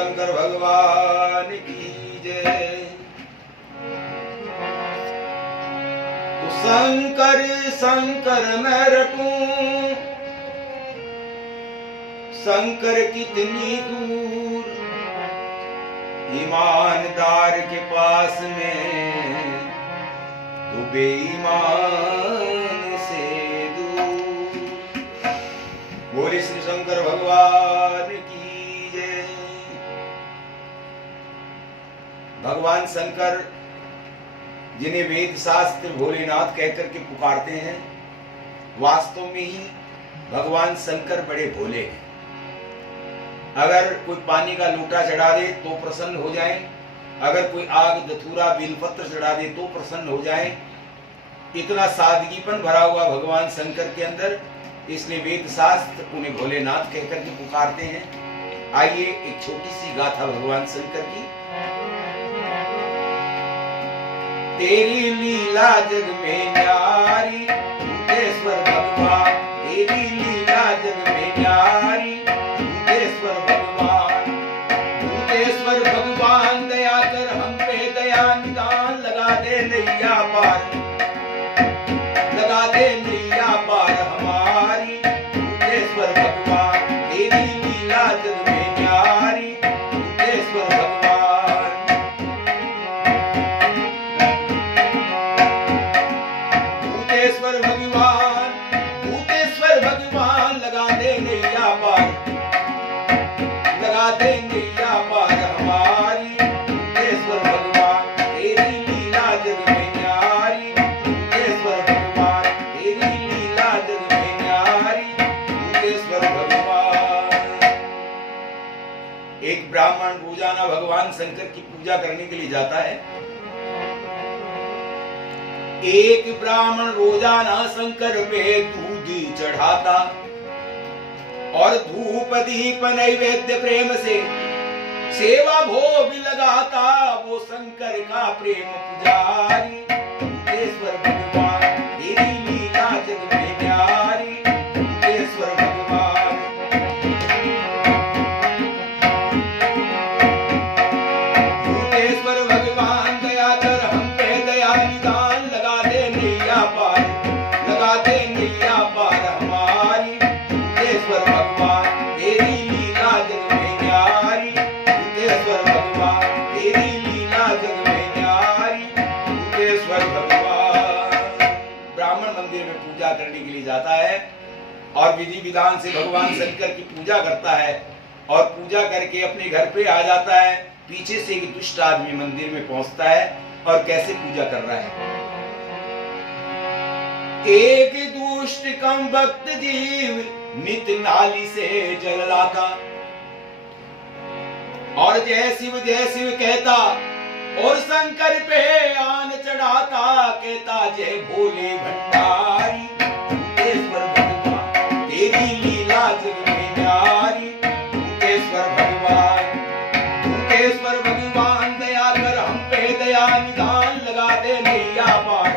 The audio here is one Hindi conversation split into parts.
शंकर भगवान की जय। तो शंकर शंकर मैं रटूं, शंकर कितनी दूर, ईमानदार के पास में तो बेईमान से दूर। बोले श्री शंकर भगवान की जय। भगवान शंकर जिन्हें वेद शास्त्र भोलेनाथ कहकर के पुकारते हैं, वास्तव में ही भगवान शंकर बड़े भोले हैं। अगर कोई पानी का लोटा चढ़ा दे तो प्रसन्न हो जाए, अगर कोई आग धतूरा बेलपत्र चढ़ा दे तो प्रसन्न हो जाए। इतना सादगीपन भरा हुआ भगवान शंकर के अंदर, इसलिए वेद शास्त्र उन्हें भोलेनाथ कहकर के पुकारते हैं। आइए एक छोटी सी गाथा भगवान शंकर की। तेरी लीला जग में न्यारी भूतेश्वर भगवान, तेरी लीला जग में न्यारी भूतेश्वर भगवान। भूतेश्वर भगवान दया कर हम पे दया निदान, लगा दे नैया पार, लगा दे नैया पार हमारी। भूतेश्वर भगवान तेरी लीला जग में न्यारी भूतेश्वर भगवान। भूतेश्वर भगवान, भूतेश्वर भगवान लगा दे नैया पार, लगा दे नैया पार हमारी। भूतेश्वर भगवान तेरी लीला जग में न्यारी भूतेश्वर भगवान, तेरी लीला जग में न्यारी भूतेश्वर भगवान। एक ब्राह्मण रोजाना भगवान शंकर की पूजा करने के लिए जाता है। एक ब्राह्मण रोजाना शंकर पे दूध चढ़ाता और धूप दीप नैवेद्य प्रेम से सेवा भोग लगाता, वो शंकर का प्रेम पुजारी। भूतेश्वर भगवान तेरी लीला जग में न्यारी भूतेश्वर भगवान। भूतेश्वर भगवान दया कर हम पे दया निदान, लगा दे नैया पार, लगा दे नैया पार हमारी। भूतेश्वर भगवान तेरी लीला जग में न्यारी भूतेश्वर भगवान, तेरी लीला जग में न्यारी भूतेश्वर भगवान। ब्राह्मण मंदिर में पूजा करने के लिए जाता है और विधि विधान से भगवान शंकर की पूजा करता है और पूजा करके अपने घर पे आ जाता है। पीछे से एक दुष्ट आदमी मंदिर में पहुंचता है और कैसे पूजा कर रहा है। एक दुष्ट कम भक्त जीव नित नाली से जल लाता और जय शिव कहता और शंकर पे आन चढ़ाता, कहता जय भोले भंडारी। भूतेश्वर भगवान तेरी लीला जग में न्यारी भूतेश्वर भगवान। भूतेश्वर भगवान दया कर हम पे दया निदान, लगा दे नैया पार,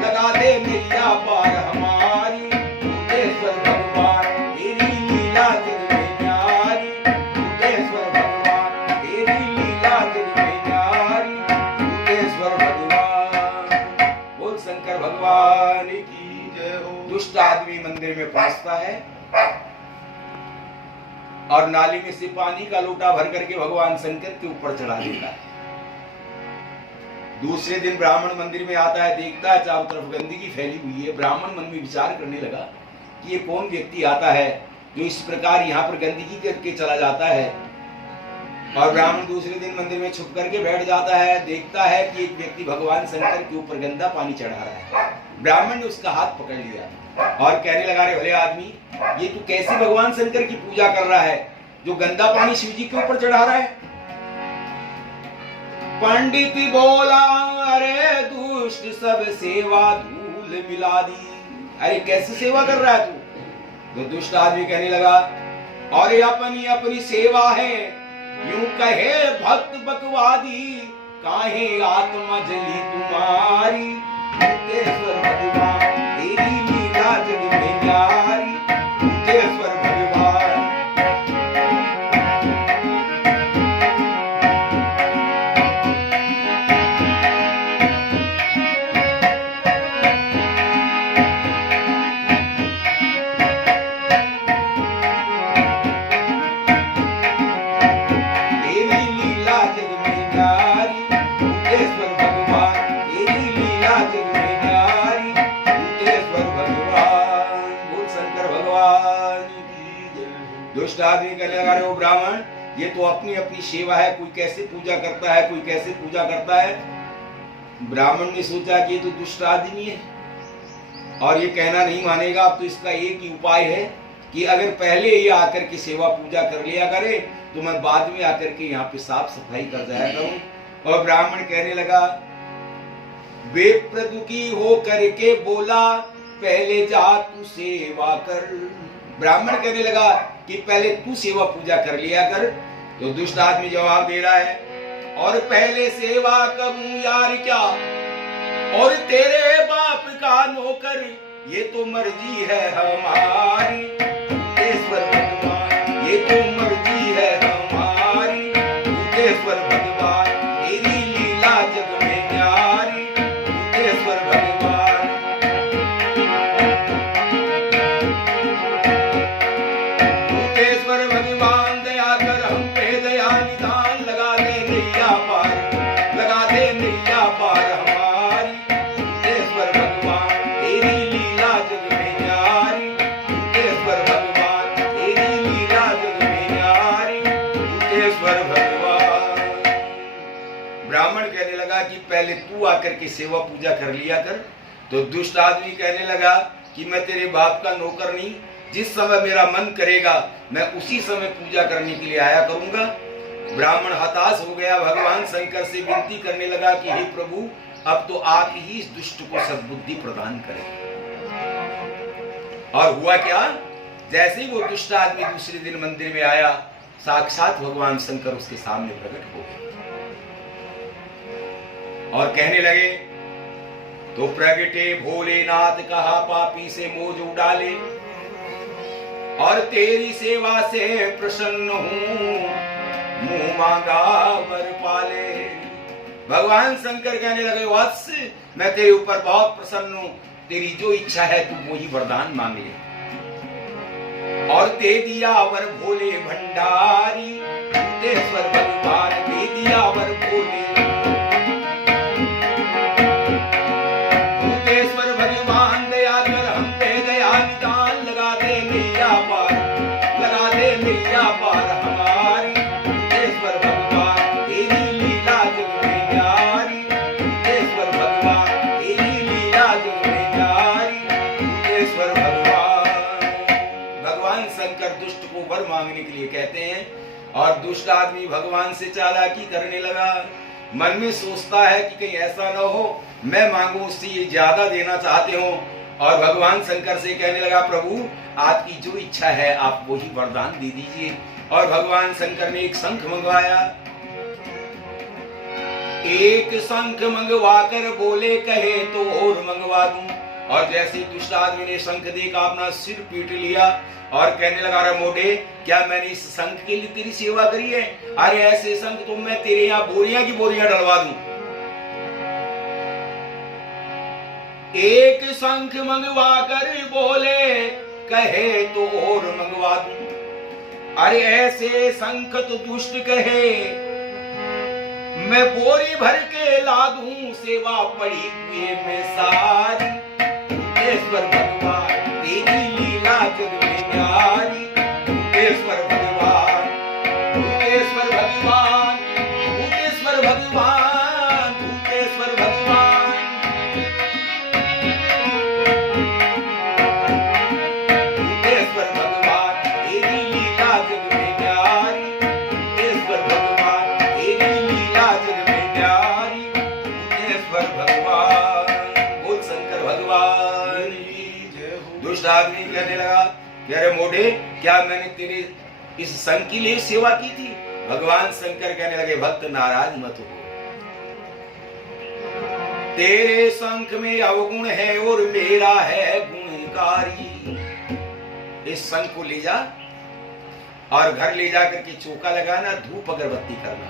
लगा दे नैया पार हमारी। भूतेश्वर भगवान तेरी लीला जग में न्यारी भूतेश्वर भगवान, तेरी लीला जग में न्यारी भूतेश्वर भगवान। बोल शंकर भगवान की जय हो। दुष्ट आदमी मंदिर में पहुंचता है और नाली में से पानी का लोटा भर करके भगवान शंकर के ऊपर चढ़ा देता है। दूसरे दिन ब्राह्मण मंदिर में आता है, देखता है चारों तरफ गंदगी फैली हुई है। ब्राह्मण मन में विचार करने लगा कि ये कौन व्यक्ति आता है जो इस प्रकार यहाँ पर गंदगी करके चला जाता है। और ब्राह्मण दूसरे दिन मंदिर में छुप करके बैठ जाता है, देखता है कि एक व्यक्ति भगवान शंकर के ऊपर गंदा पानी चढ़ा रहा है। ब्राह्मण ने उसका हाथ पकड़ लिया और कहने लगा, रे भले आदमी, ये तू कैसे भगवान शंकर की पूजा कर रहा है जो गंदा पानी शिव जी के ऊपर चढ़ा रहा है। पंडित बोला, अरे दुष्ट सब सेवा धूल मिला दी। अरे कैसे सेवा कर रहा है तू। तो दुष्ट आदमी कहने लगा, और ये अपनी अपनी सेवा है, यूं कहे भक्त बकवादी, काहे आत्मा जली तुम्हारी। भूतेश्वर भगवान तेरी लीला जग में न्यारी भूतेश्वर भगवान। दुष्ट आदमी कहने लगा, रे वो ब्राह्मण, ये तो अपनी अपनी सेवा है, कोई कैसे पूजा करता है, कोई कैसे पूजा करता है। ब्राह्मण ने सोचा कि ये तो दुष्ट आदमी है और ये कहना नहीं मानेगा। अब तो इसका एक ही उपाय है कि अगर पहले ये आकर के सेवा पूजा कर लिया करे तो मैं बाद में आकर के यहाँ पे साफ सफाई कर जाया करूं। और ब्राह्मण कहने लगा, विप्र दुखी हो करके बोला, पहले जा तू सेवा कर। ब्राह्मण कहने लगा कि पहले तू सेवा पूजा कर लिया कर। तो दुष्ट आदमी जवाब दे रहा है, और पहले सेवा करूं यार क्या, और तेरे बाप का नौकर, ये तो मर्जी है हमारी। ईश्वर भगवान, ये तो मर्जी है हमारी। ईश्वर भगवान, तेरी लीला जग में न्यारी। ईश्वर भगवान, ईश्वर भगवान, दया कर हम पे दया निदान, लगा दे नैया पार, लगा दे नैया पार हमारी। ईश्वर भगवान, तेरी लीला जग में न्यारी। ईश्वर भगवान, तेरी लीला जग में न्यारी। ईश्वर भगवान। ब्राह्मण कहने लगा कि पहले तू आकर के सेवा पूजा कर लिया कर। तो दुष्ट आदमी कहने लगा कि मैं तेरे बाप का नौकर नहीं, जिस समय मेरा मन करेगा मैं उसी समय पूजा करने के लिए आया करूंगा। ब्राह्मण हताश हो गया, भगवान शंकर से विनती करने लगा कि हे प्रभु, अब तो आप ही इस दुष्ट को सद्बुद्धि प्रदान करें। और हुआ क्या, जैसे ही वो दुष्ट आदमी दूसरे दिन मंदिर में आया, साक्षात भगवान शंकर उसके सामने प्रकट हो गए और कहने लगे, तो प्रगटे भोलेनाथ, कहा पापी से मोज उड़ाले, और तेरी सेवा से प्रसन्न हूं, मुंह मांगा वर पाले। भगवान शंकर कहने लगे, वत्स, मैं तेरे ऊपर बहुत प्रसन्न हूं, तेरी जो इच्छा है तू वो ही वरदान मांग ले। और दे दिया वर भोले भंडारी। ईश्वर भगवान, दे दिया वर भोले। ईश्वर भगवान, दया कर हम पे दया निदान, लगा दे नैया पार, लगा दे नैया पार हमारी। ईश्वर भगवान, तेरी लीला जग में न्यारी। ईश्वर भगवान, तेरी लीला जग में न्यारी। ईश्वर भगवान। भगवान शंकर दुष्ट को वर मांगने के लिए कहते हैं और दुष्ट आदमी भगवान से चालाकी करने लगा। मन में सोचता है कि कहीं ऐसा न हो मैं मांगू उससे ये ज्यादा देना चाहते हो। और भगवान शंकर से कहने लगा, प्रभु आपकी जो इच्छा है आप वही वरदान दे दीजिए। और भगवान शंकर ने एक शंख मंगवाया। एक शंख मंगवा कर बोले, कहे तो और मंगवा दूं। और जैसे दुष्ट आदमी ने शंख देखा, अपना सिर पीट लिया और कहने लगा, रे मोटे, क्या मैंने इस शंख के लिए तेरी सेवा करी है? अरे ऐसे शंख तो मैं तेरे यहाँ बोरियां की बोरियां डलवा दूं। एक शंख मंगवा कर बोले, कहे तो और मंगवा दूं। अरे ऐसे शंख तो दुष्ट कहे, मैं बोरी भर के ला दूं, सेवा पड़ी हुए में सारी। ईश्वर भगवान, तेरी लीला जग में न्यारी। ईश्वर भगवान, ईश्वर भगवान, ईश्वर भगवान, ईश्वर भगवान। ईश्वर भगवान, तेरी लीला जग में न्यारी। ईश्वर भगवान, तेरी लीला जग में न्यारी। ईश्वर भगवान। बोल शंकर भगवान की जय हो। दुष्ट आदमी कहने लगा, अरे मोढ़े, क्या मैंने तेरे इस शंख के लिए सेवा की थी? भगवान शंकर कहने लगे, भक्त नाराज मत हो, तेरे शंख में अवगुण है और मेरा है गुणकारी। इस शंख को ले जा और घर ले जाकर के चौका लगाना, धूप अगरबत्ती करना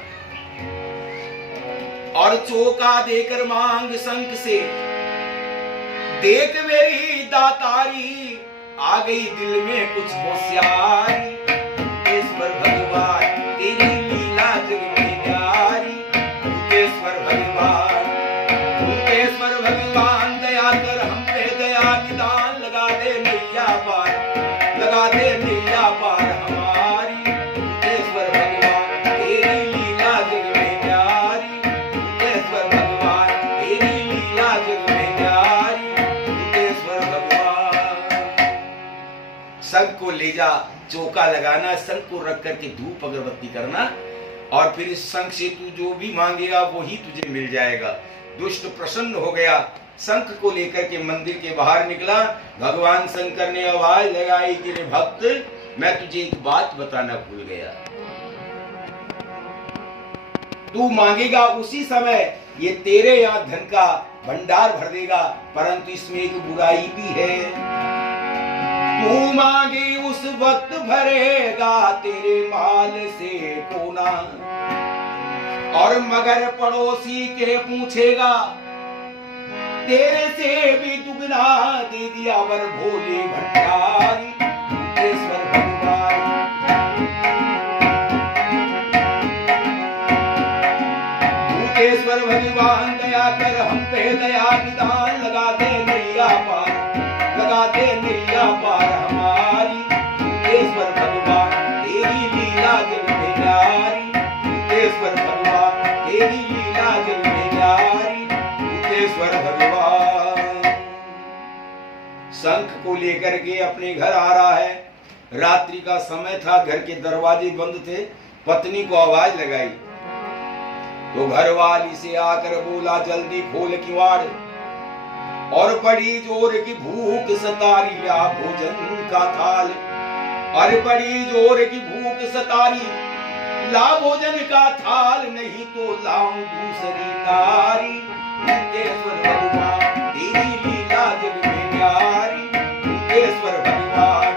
और चौका देकर मांग शंख से, देख मेरी दातारी, आ गई दिल में कुछ होशियारी। ईश्वर भगवान, तेरी लीला जग में न्यारी। ईश्वर भगवान, ईश्वर भगवान, दया कर हम पे दया निदान, लगा दे नैया पार, लगा दे नैया पार हमारी। ले जा, चौका लगाना, शंख को रख करके धूप अगरबत्ती करना, और फिर इस शंख से तू जो भी मांगेगा वही तुझे मिल जाएगा। दुष्ट प्रसन्न हो गया, शंख को लेकर के मंदिर के बाहर निकला। भगवान शंकर ने आवाज लगाई कि रे भक्त, मैं तुझे एक बात बताना भूल गया। तू मांगेगा उसी समय ये तेरे यहाँ धन का भंडार भर देगा, परंतु इसमें एक बुराई भी है। तू मांगे उस वक्त भरेगा तेरे माल से कोना, और मगर पड़ोसी के पूछेगा तेरे से भी दुगना दे दिया वर भोले भंडारी भूतेश्वर भगवान। भूतेश्वर भगवान दया कर हम पे दया निदान, लगा दे नैया पार, लगा दे नैया पार हमारी। भूतेश्वर भगवान तेरी लीला जग में न्यारी, भूतेश्वर भगवान तेरी लीला जग में न्यारी, भूतेश्वर भगवान। शंख को लेकर के अपने घर आ रहा है। रात्रि का समय था, घर के दरवाजे बंद थे। पत्नी को आवाज लगाई तो घरवाली से आकर बोला जल्दी खोल किवाड़, और बड़ी जोर की भूख सतारी ला भोजन का थाल, अरे बड़ी जोर की भूख सतारी ला भोजन का थाल, नहीं तो लाऊं दूसरी नारी। भूतेश्वर भगवान तेरी लीला जग में न्यारी, भूतेश्वर भगवान।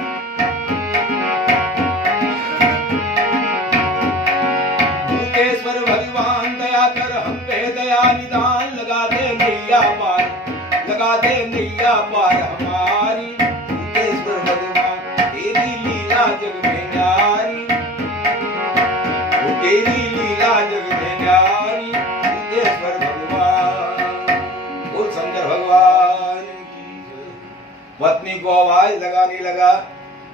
भूतेश्वर भगवान दया कर हम पे दया निदान, लगा दे नैया पार, लगा दे नैया पार हमारी। भूतेश्वर भगवान तेरी लीला जग में न्यारी, तेरी लीला जग में न्यारी, भूतेश्वर भगवान। बोल शंकर भगवान की जय। पत्नी को आवाज लगाने लगा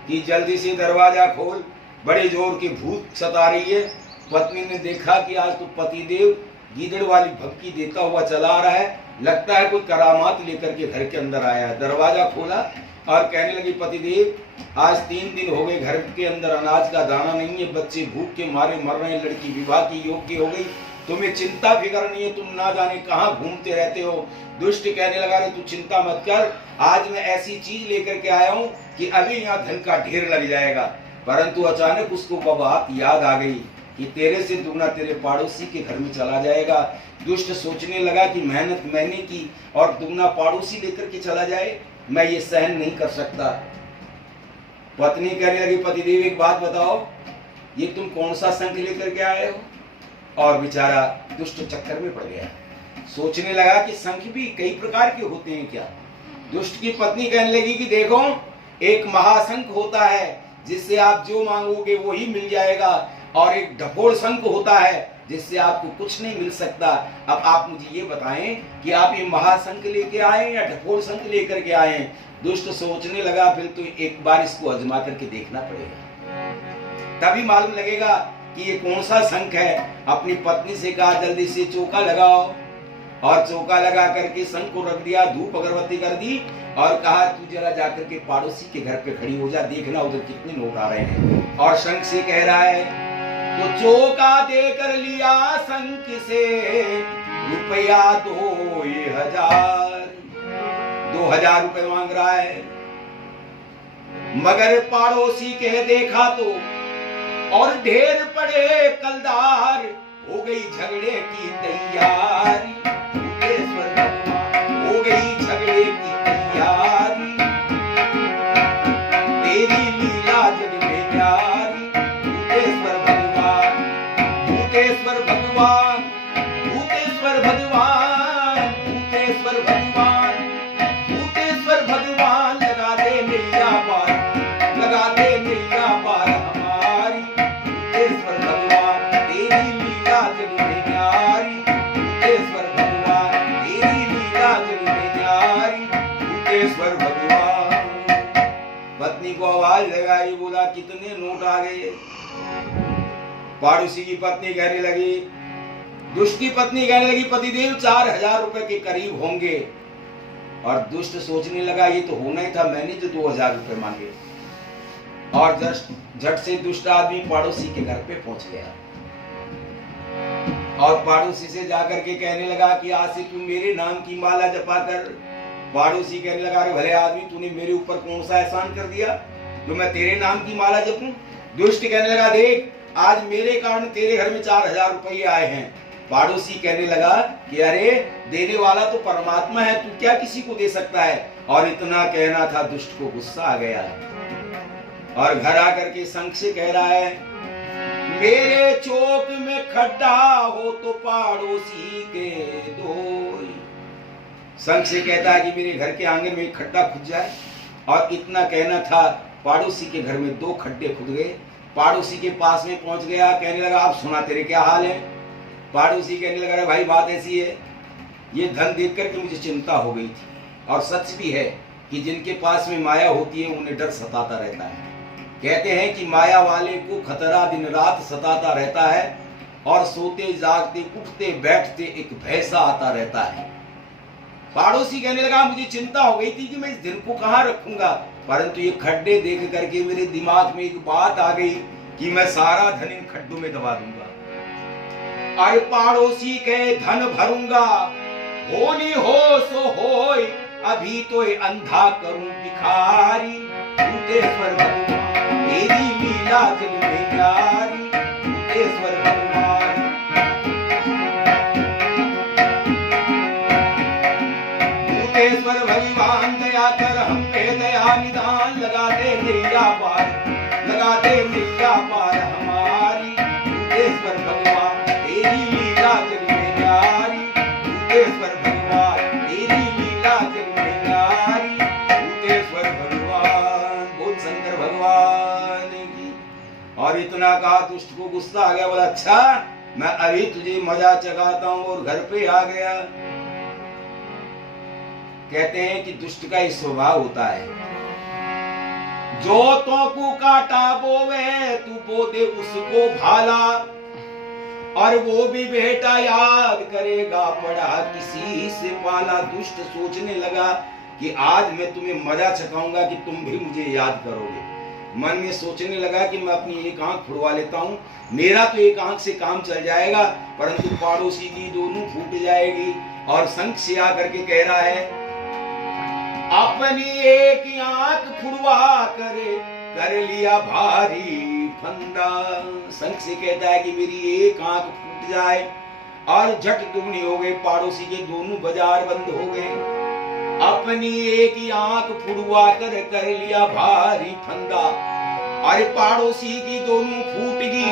कि जल्दी से दरवाजा खोल, बड़े जोर की भूख सता रही है। पत्नी ने देखा कि आज तो पतिदेव गीदड़ वाली भक्ति देता हुआ चला आ रहा है, लगता है कोई करामात लेकर के घर के अंदर आया है। दरवाजा खोला और कहने लगी पतिदेव आज 3 दिन हो गए, घर के अंदर अनाज का दाना नहीं है, बच्चे भूख के मारे मर रहे हैं, लड़की विवाह की योग्य हो गई, तुम्हें चिंता फिक्र नहीं है, तुम ना जाने कहाँ घूमते रहते हो। दुष्ट कहने लगा रे तू चिंता मत कर, आज मैं ऐसी चीज लेकर के आया हूँ कि अभी यहाँ धन का ढेर लग जाएगा। परंतु अचानक उसको बात याद आ गई कि तेरे से दुगना तेरे पड़ोसी के घर में चला जाएगा। दुष्ट सोचने लगा कि मेहनत मैंने की और दुगना पड़ोसी लेकर के चला जाए, मैं ये सहन नहीं कर सकता। पत्नी कहने लगी पतिदेव एक बात बताओ, ये तुम कौन सा शंख लेकर के आए हो? और बेचारा दुष्ट चक्कर में पड़ गया, सोचने लगा कि शंख भी कई प्रकार के होते हैं क्या। दुष्ट की पत्नी कहने लगी कि देखो एक महाशंख होता है जिससे आप जो मांगोगे वो ही मिल जाएगा, और एक ढकोल शंख होता है जिससे आपको कुछ नहीं मिल सकता। अब आप मुझे ये बताएं कि आप ये महाशंख लेके आए या ढकोल शंख लेकर के आए? दुष्ट सोचने लगा फिर तो एक बार इसको आजमा करके देखना पड़ेगा, तभी मालूम लगेगा कि ये कौन सा शंख है। अपनी पत्नी से कहा जल्दी से चौका लगाओ, और चौका लगा करके शंख को रख दिया, धूप अगरबत्ती कर दी और कहा तू जरा जाकर के पड़ोसी के घर पे खड़ी हो जा, देखना उधर कितने नोट आ रहे हैं। और शंख से कह रहा है तो चौका देकर लिया शंख से रुपया 2000 रुपए मांग रहा है। मगर पड़ोसी के देखा तो और ढेर पड़े कलदार, हो गई झगड़े की तैयारी। भूतेश्वर भगवान हो गई झगड़े की तैयारी, तेरी लीला जग में न्यारी। भूतेश्वर भगवान भूतेश्वर भगवान भूतेश्वर भगवान भूतेश्वर भगवान भूतेश्वर भगवान, लगा दे नैया पार, लगा दे नैया पार हमारी। भूतेश्वर भगवान तेरी लीला जग में न्यारी, भूतेश्वर भगवान तेरी लीला जग में न्यारी, भूतेश्वर भगवान। पत्नी को आवाज लगाई, बोला कितने नोट आ गए? पड़ोसी की पत्नी कहने लगी, दुष्ट की पत्नी कहने लगी पतिदेव 4000 रुपए के करीब होंगे। और दुष्ट सोचने लगा ये तो होना ही था, मैंने जो 2000 रुपए मांगे। और झट से दुष्ट आदमी पड़ोसी के घर पे पहुंच गया और पड़ोसी से जाकर के कहने लगा कि आज से तू मेरे नाम की माला जपा कर। पड़ोसी कहने लगा, अरे भले आदमी, तूने मेरे ऊपर कौन सा एहसान कर दिया जो मैं तेरे नाम की माला जपूं? दुष्ट कहने लगा, देख आज मेरे कारण तेरे घर में 4000 रुपये आए हैं। पड़ोसी कहने लगा कि अरे देने वाला तो परमात्मा है, तू क्या किसी को दे सकता है? और इतना कहना था, दुष्ट को गुस्सा आ गया और घर आकर के संग से कह रहा है, मेरे चौक में खड्डा हो तो पड़ोसी के दो। संग से कहता है कि मेरे घर के आंगन में खड्डा खुद जाए। और इतना कहना था, पड़ोसी के घर में 2 खड्डे खुद गए। पड़ोसी के पास में पहुंच गया, कहने लगा, आप सुना तेरे क्या हाल है? पड़ोसी कहने लगा, अरे भाई बात ऐसी है, ये धन देख करके मुझे चिंता हो गई थी और सच भी है कि जिनके पास में माया होती है उन्हें डर सताता रहता है। कहते हैं कि माया वाले को खतरा दिन रात सताता रहता है और सोते जागते उठते बैठते एक भय सा आता रहता है। पड़ोसी कहने लगा, मुझे चिंता हो गई थी कि मैं इस दिन को कहाँ रखूंगा, परंतु ये खड्डे देख करके मेरे दिमाग में एक बात आ गई कि मैं सारा धन इन खड्डों में दबा दूंगा। अरे पड़ोसी के धन भरूंगा, होनी हो सो होय, अभी तो ये अंधा करूं भिखारी। भूतेश्वर भगवान तेरी लीला जग में प्यारी। भूतेश्वर भगवान, भूतेश्वर भगवान दया कर हम पे दया निदान। लगा दे नैया पार, लगा दे नैया पार हमारी। भूतेश्वर भगवान तेरी लीला जग में प्यारी। भूतेश्वर भगवान तेरी लीला जग में प्यारी। भूतेश्वर भगवान, बोल शंकर भगवान की। और इतना कहा, दुष्ट को गुस्सा आ गया, बोला, अच्छा मैं अभी तुझे मजा चखाता हूं, और घर पे आ गया। कहते हैं कि दुष्ट का इस स्वभाव होता है, जो तो को काटा बोवे तू बो दे उसको भाला, और वो भी बेटा याद करेगा पड़ा किसी से पाला। दुष्ट सोचने लगा कि आज मैं तुम्हें मजा चखाऊंगा कि तुम भी मुझे याद करोगे। मन में सोचने लगा कि मैं अपनी एक आंख फुड़वा लेता हूं, मेरा तो एक आंख से काम चल जाएगा, परंतु पड़ोसी की दोनों फूट जाएगी। और संग से आकर के कह रहा है, अपनी एक आंख फुड़वा करे कर लिया भारी फंदा। संग से कहता है कि मेरी एक आंख फूट जाए और झट दुगनी हो गए, पड़ोसी के दोनों बाजार बंद हो गए। अपनी एक आंख फुड़वा कर लिया भारी फंदा, अरे पड़ोसी की दोनों फूट गई।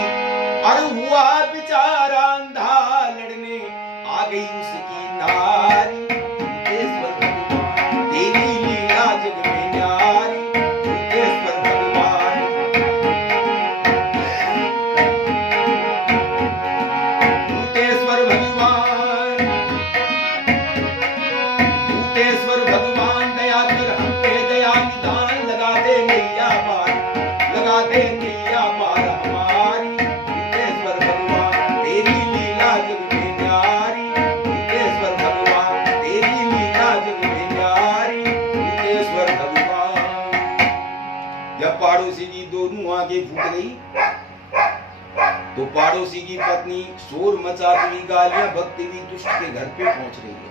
अरे हुआ बेचारा अंधा, लड़ने आ गई उसकी नारी। भूतेश्वर भगवान तेरी लीला जग में न्यारी। भूतेश्वर भगवान, भूतेश्वर भगवान, भूतेश्वर भगवान दया कर हम पे दया निदान। लगा दे नैया पार, लगा दे नैया पार हमारी। भूतेश्वर भगवान तेरी लीला जग में न्यारी। भूतेश्वर भगवान तेरी लीला जग में न्यारी। भूतेश्वर भगवान। जब पड़ोसी की दोनों आंखें फूट गई तो पड़ोसी की पत्नी शोर मचाती हुई गालियां बकती हुई दुष्ट के घर पे पहुंच रही है।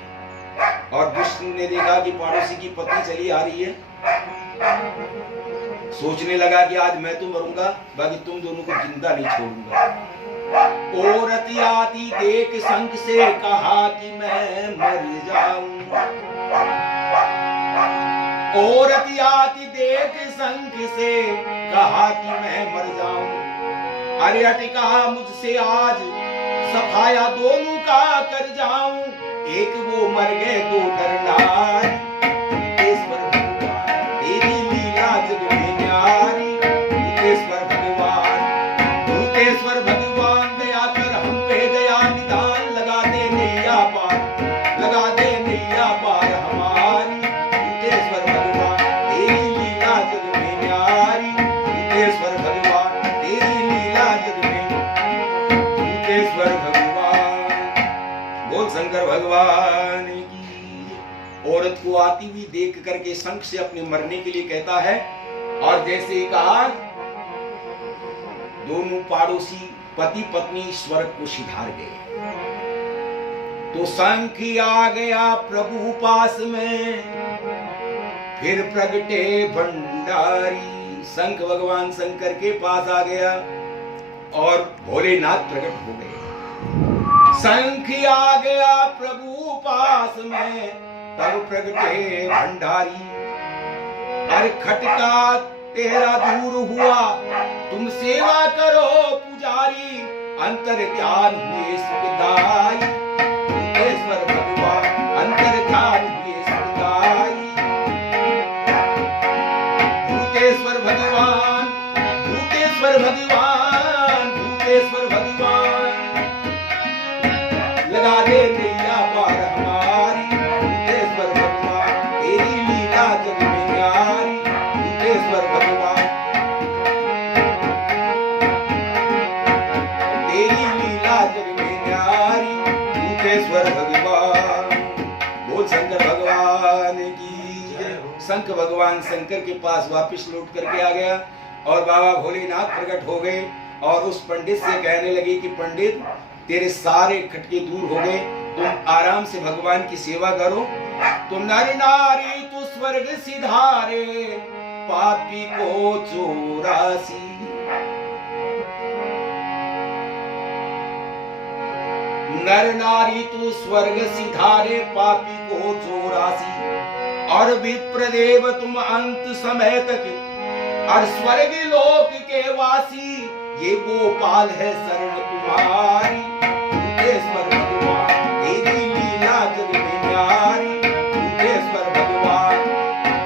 और दुष्ट ने देखा कि पड़ोसी की पत्नी चली आ रही है, सोचने लगा कि आज मैं तो मरूंगा, बाकी तुम दोनों को जिंदा नहीं छोड़ूंगा। औरत आती देख संग से कहा कि मैं मर जाऊं। औरत आती देख संग से कहा कि मैं मर जाऊं। अरे अटिका मुझसे आज सफाया दोनों का कर जाऊं। एक वो मर गए दो डरनारी। भूतेश्वर भगवान तेरी लीला जग में न्यारी। भूतेश्वर भगवान, भूतेश्वर भगवान दया कर हम पे दया निदान। लगा दे नैया पार, लगा दे नैया पार हमारी। भूतेश्वर भगवान तेरी लीला जग में न्यारी। भूतेश्वर भगवान तेरी लीला जग में, भूतेश्वर भगवान, बोल शंकर भगवान की। औरत को आती हुई देख करके संग से अपने मरने के लिए कहता है, और जैसे ही कहा दोनों पड़ोसी पति पत्नी स्वर्ग को सिधार गए। तो शंख आ गया प्रभु पास में, फिर प्रगटे भंडारी। शंख भगवान शंकर के पास आ गया और भोलेनाथ प्रकट हो गए। शंख आ गया प्रभु पास में, तब प्रगटे भंडारी। अरे खटका तेरा दूर हुआ, तुम सेवा करो पुजारी। अंतर ध्यान हुए सुखदाई, भूतेश्वर भगवान अंतर ध्यान हुए सुखदाई। भूतेश्वर भगवान, भूतेश्वर भगवान, भूतेश्वर भगवान, लगा दे नैया पार हमारी। भूतेश्वर भगवान तेरी लीला जग में न्यारी। भूतेश्वर भगवान तेरी लीला जग में न्यारी। भूतेश्वर भगवान। बोल शंकर भगवान की जय। शंख भगवान शंकर के पास वापस लौट करके आ गया और बाबा भोलेनाथ प्रकट हो गए और उस पंडित से कहने लगे कि पंडित तेरे सारे खटके दूर हो गए, तुम आराम से भगवान की सेवा करो। तो नर नारी तू स्वर्ग सिधारे, पापी को चौरासी। नर नारी तू स्वर्ग सिधारे, पापी को चौरासी। और विप्रदेव तुम अंत समय तक और स्वर्ग लोक के वासी। ये गोपाल है शरण तुम्हारी। भूतेश्वर भगवान तेरी लीला जग में न्यारी। भूतेश्वर भगवान,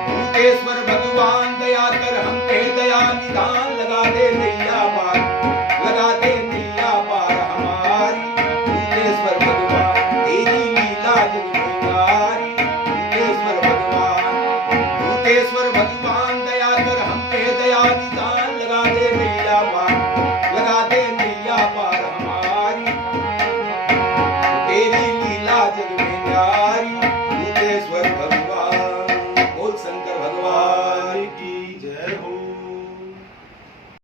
भूतेश्वर भगवान दया कर हम पे दया निदान। लगा दे नैया पार, लगा दे नैया पार हमारी। भूतेश्वर भगवान तेरी लीला जग में न्यारी। भूतेश्वर भगवान, भूतेश्वर भगवान।